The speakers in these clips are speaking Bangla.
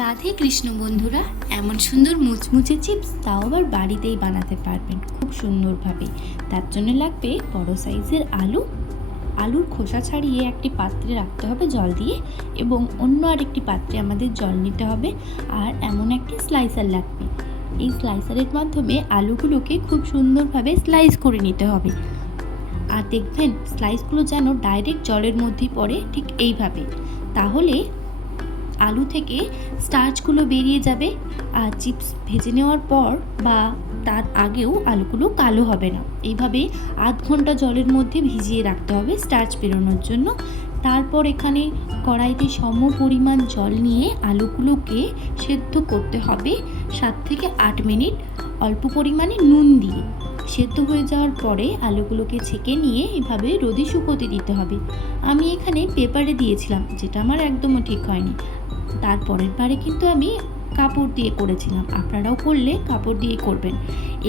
রাধে কৃষ্ণ বন্ধুরা, এমন সুন্দর মুচমুচে চিপস তাও আবার বাড়িতেই বানাতে পারবেন খুব সুন্দরভাবে। তার জন্য লাগবে বড় সাইজের আলুর খোসা ছাড়িয়ে একটি পাত্রে রাখতে হবে জল দিয়ে, এবং অন্য আরেকটি পাত্রে আমাদের জল নিতে হবে। আর এমন একটি স্লাইসার লাগবে। এই স্লাইসারের মাধ্যমে আলুগুলোকে খুব সুন্দরভাবে স্লাইস করে নিতে হবে। আর দেখবেন স্লাইসগুলো যেন ডাইরেক্ট জলের মধ্যেই পড়ে, ঠিক এইভাবে। তাহলে আলু থেকে স্টার্চগুলো বেরিয়ে যাবে, আর চিপস ভেজে নেওয়ার পর বা তার আগেও আলুগুলো কালো হবে না। এইভাবে আধ ঘন্টা জলের মধ্যে ভিজিয়ে রাখতে হবে স্টার্চ বেরোনোর জন্য। তারপর এখানে কড়াইতে সম পরিমাণ জল নিয়ে আলুগুলোকে সেদ্ধ করতে হবে 7 থেকে 8 মিনিট অল্প পরিমাণে নুন দিয়ে। সেদ্ধ হয়ে যাওয়ার পরে আলুগুলোকে ছেঁকে নিয়ে এভাবে রোদে শুকোতে দিতে হবে। আমি এখানে পেপারে দিয়েছিলাম, যেটা আমার একদমই ঠিক হয়নি। তারপরের বারে কিন্তু আমি কাপড় দিয়ে করেছিলাম, আপনারাও করলে কাপড় দিয়ে করবেন।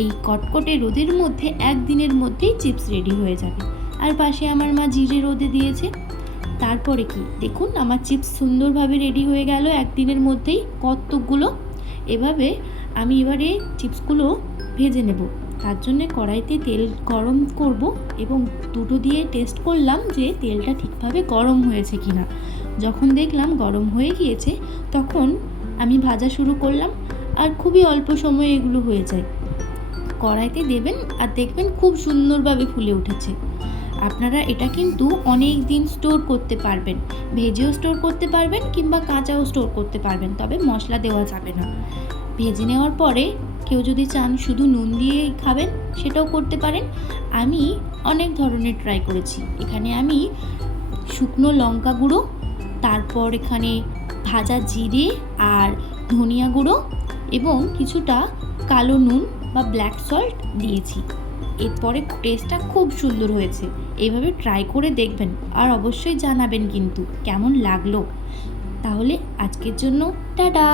এই কটকটে রোদের মধ্যে একদিনের মধ্যেই চিপস রেডি হয়ে যাবে। আর পাশে আমার মা জিরে রোদে দিয়েছে। তারপরে কি দেখুন, আমার চিপস সুন্দরভাবে রেডি হয়ে গেল একদিনের মধ্যেই কতগুলো। এভাবে আমি এবারে চিপসগুলো ভেজে নেব। তার জন্যে কড়াইতে তেল গরম করব, এবং দুটো দিয়ে টেস্ট করলাম যে তেলটা ঠিকভাবে গরম হয়েছে কিনা। যখন দেখলাম গরম হয়ে গিয়েছে, তখন আমি ভাজা শুরু করলাম। আর খুবই অল্প সময়ে এগুলো হয়ে যায়। কড়াইতে দেবেন আর দেখবেন খুব সুন্দরভাবে ফুলে উঠেছে। আপনারা এটা কিন্তু অনেক দিন স্টোর করতে পারবেন, ভেজেও স্টোর করতে পারবেন কিংবা কাঁচাও স্টোর করতে পারবেন, তবে মশলা দেওয়া যাবে না। ভেজে নেওয়ার পরে কেউ যদি চান শুধু নুন দিয়েই খাবেন, সেটাও করতে পারেন। আমি অনেক ধরনের ট্রাই করেছি। এখানে আমি শুকনো লঙ্কা গুঁড়ো, তারপর এখানে ভাজা জিরে আর ধনিয়া গুঁড়ো এবং কিছুটা কালো নুন বা ব্ল্যাক সল্ট দিয়েছি। এরপরে টেস্টটা খুব সুন্দর হয়েছে। এইভাবে ট্রাই করে দেখবেন, আর অবশ্যই জানাবেন কিন্তু কেমন লাগলো। তাহলে আজকের জন্য টাটা।